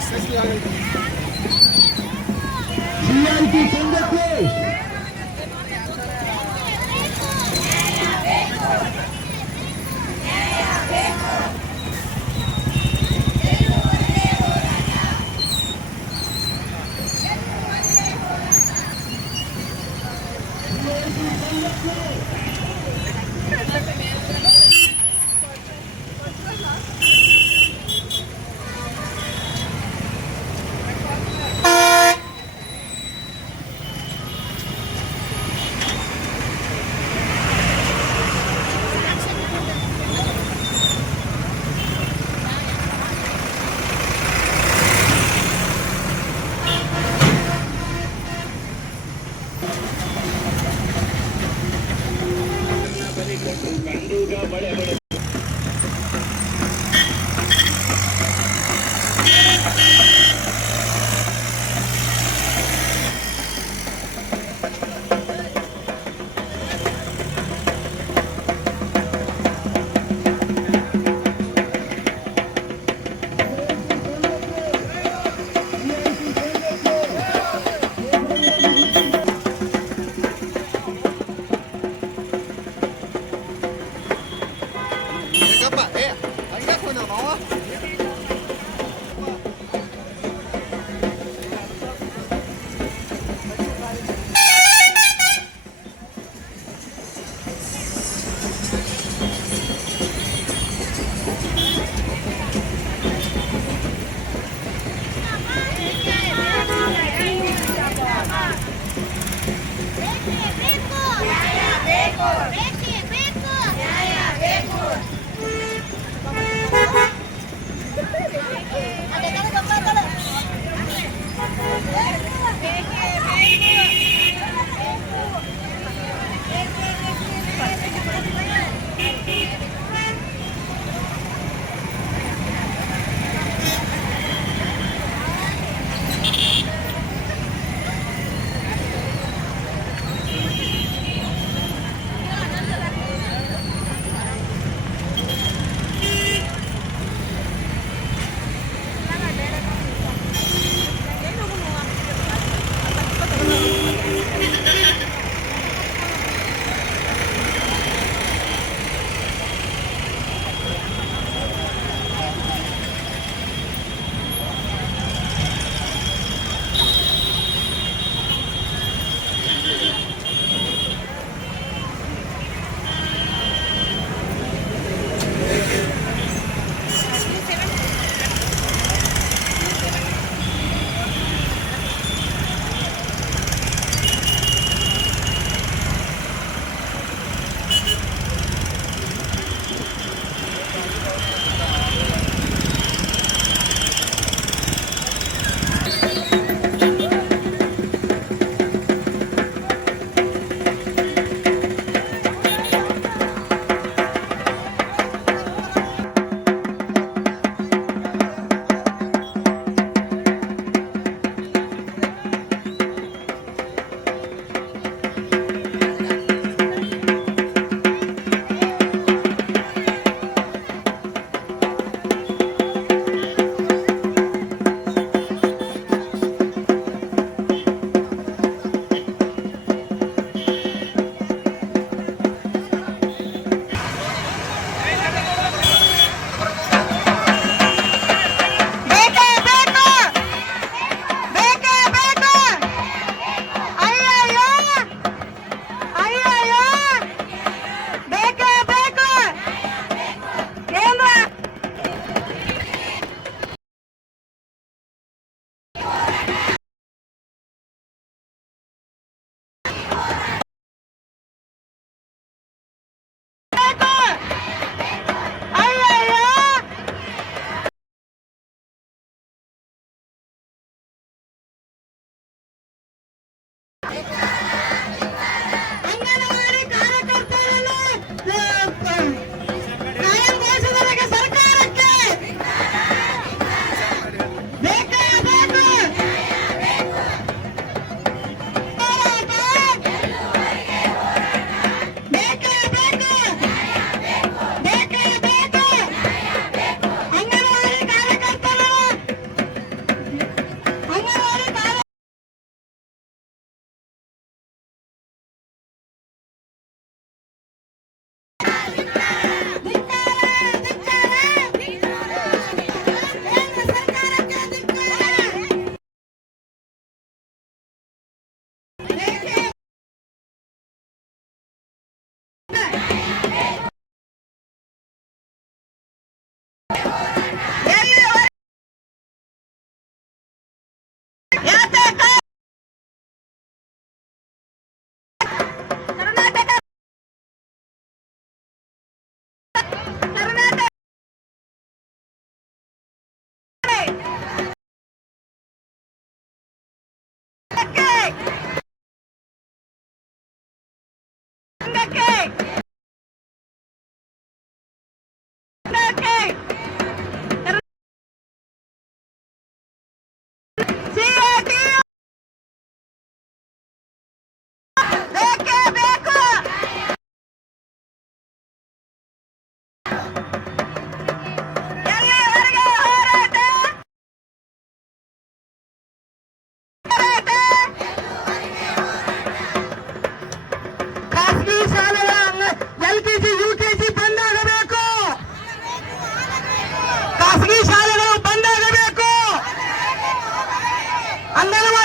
GIT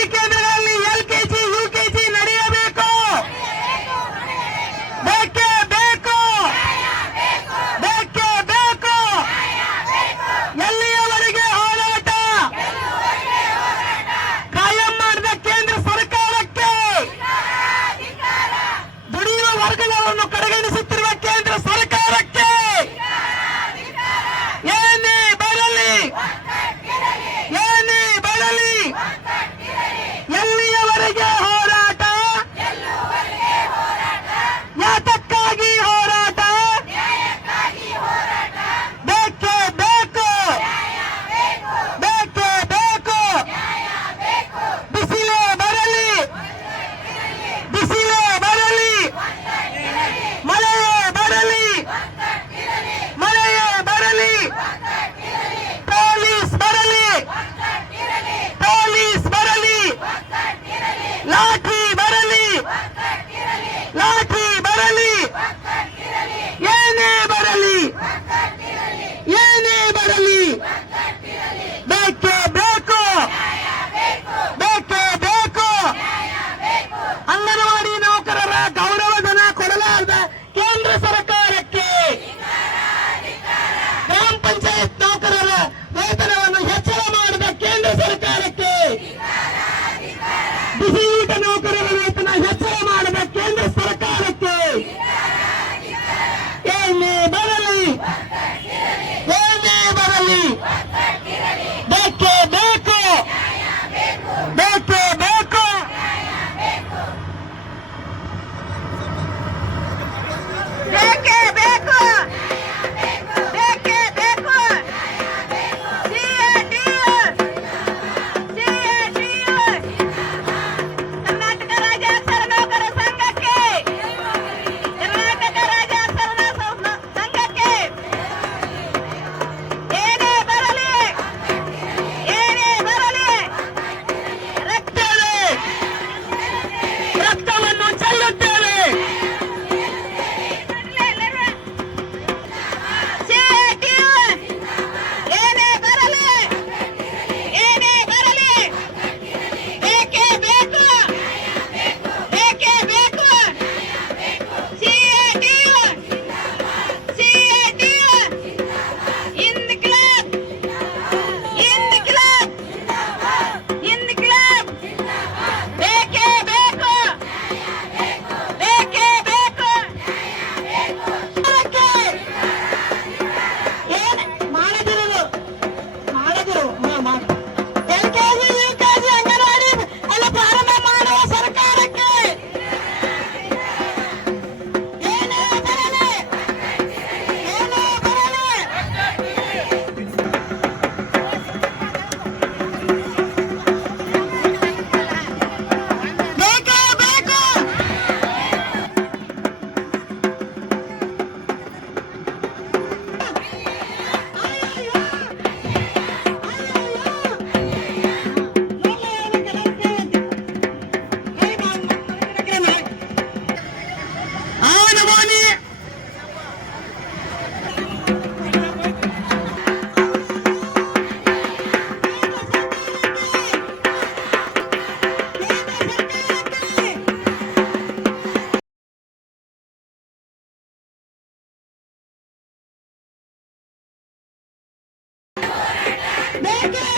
together. Make it!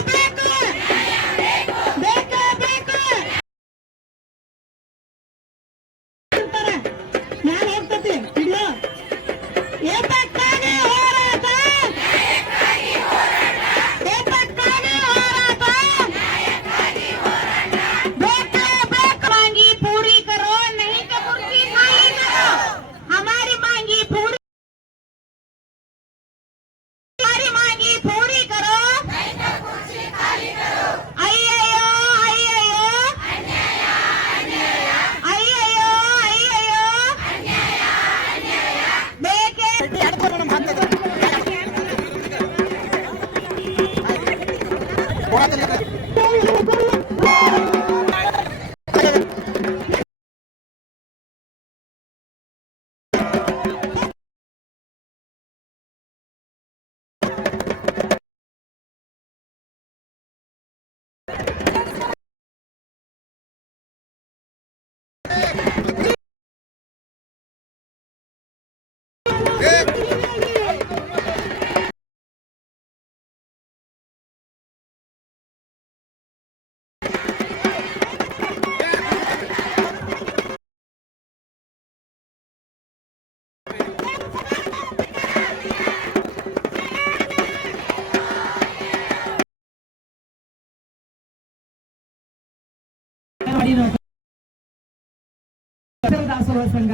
ದಾಸೋಹ ಸಂಘ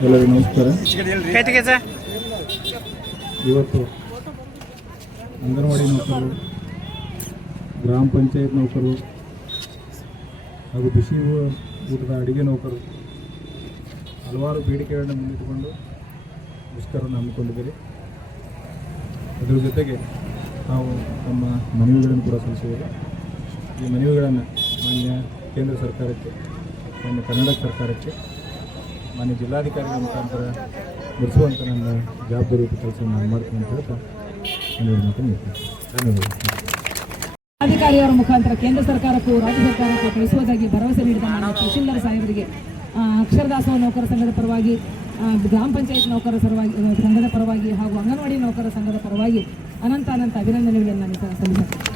ಎಲ್ಲರಿಗೂ ನಮಸ್ಕಾರ ಇವತ್ತು ಅಂಗನವಾಡಿ ನೌಕರರು ಗ್ರಾಮ ಪಂಚಾಯತ್ ನೌಕರರು ಹಾಗೂ ಬಿಸಿ ಊಟದ ಅಡುಗೆ ನೌಕರರು ಹಲವಾರು ಬೇಡಿಕೆಗಳನ್ನು ಮುಂದಿಟ್ಟುಕೊಂಡು ಮುಷ್ಕರನ್ನು ಹಮ್ಮಿಕೊಂಡಿದ್ದೀರಿ. ಅದರ ಜೊತೆಗೆ ನಾವು ನಮ್ಮ ಮನವಿಗಳನ್ನು ಕೂಡ ಸಲ್ಲಿಸಿದ್ದೇವೆ ಈ ಮನವಿಗಳನ್ನು ಮಾನ್ಯ ಕೇಂದ್ರ ಸರ್ಕಾರಕ್ಕೆ ಮಾನ್ಯ ಕರ್ನಾಟಕ ಸರ್ಕಾರಕ್ಕೆ ಮಾನ್ಯ ಜಿಲ್ಲಾಧಿಕಾರಿಗಳ ಮುಖಾಂತರ ಬಿಡಿಸುವಂಥ ನನ್ನ ಜವಾಬ್ದಾರಿ ಕೆಲಸ ನಾನು ಮಾಡ್ತೀನಿ ಅಂತ ಹೇಳ್ತಾ ಅಧಿಕಾರಿಯವರ ಮುಖಾಂತರ ಕೇಂದ್ರ ಸರ್ಕಾರಕ್ಕೂ ರಾಜ್ಯ ಸರ್ಕಾರಕ್ಕೂ ಕಳಿಸುವುದಾಗಿ ಭರವಸೆ ನೀಡಿದ ತಹಶೀಲ್ದಾರ್ ಸಾಹೇಬರಿಗೆ ಅಕ್ಷರದಾಸ ಅಕ್ಷರದಾಸೋಹ ನೌಕರ ಸಂಘದ ಪರವಾಗಿ ಗ್ರಾಮ ಪಂಚಾಯತ್ ನೌಕರ ಸರವಾಗಿ ಸಂಘದ ಪರವಾಗಿ ಹಾಗೂ ಅಂಗನವಾಡಿ ನೌಕರ ಸಂಘದ ಪರವಾಗಿ ಅನಂತ ಅನಂತ ಅಭಿನಂದನೆಗಳನ್ನು ನಾನು ಸಲ್ಲಿಸುತ್ತೇನೆ.